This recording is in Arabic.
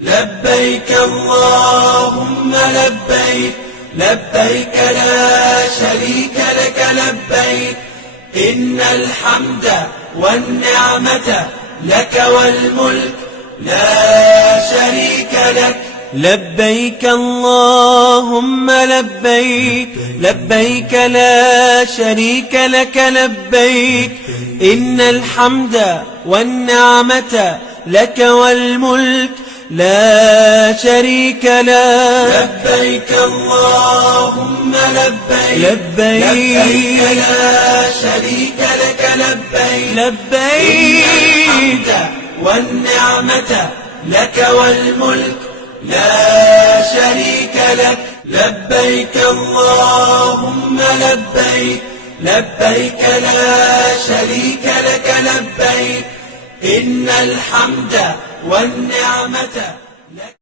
لبيك اللهم لبيك، لبيك لا شريك لك لبيك، إن الحمد والنعمة لك والملك لا شريك لك. لبيك اللهم لبيك، لبيك لا شريك لك لبيك، إن الحمد والنعمة لك والملك لا شريك لك. لبيك اللهم لبيك، لبيك لا شريك لك لبيك، لبيك إن الحمد والنعمة لك والملك لا شريك لك. لبيك اللهم لبيك، لبيك لا شريك لك لبيك، إن الحمد والنعمة لك.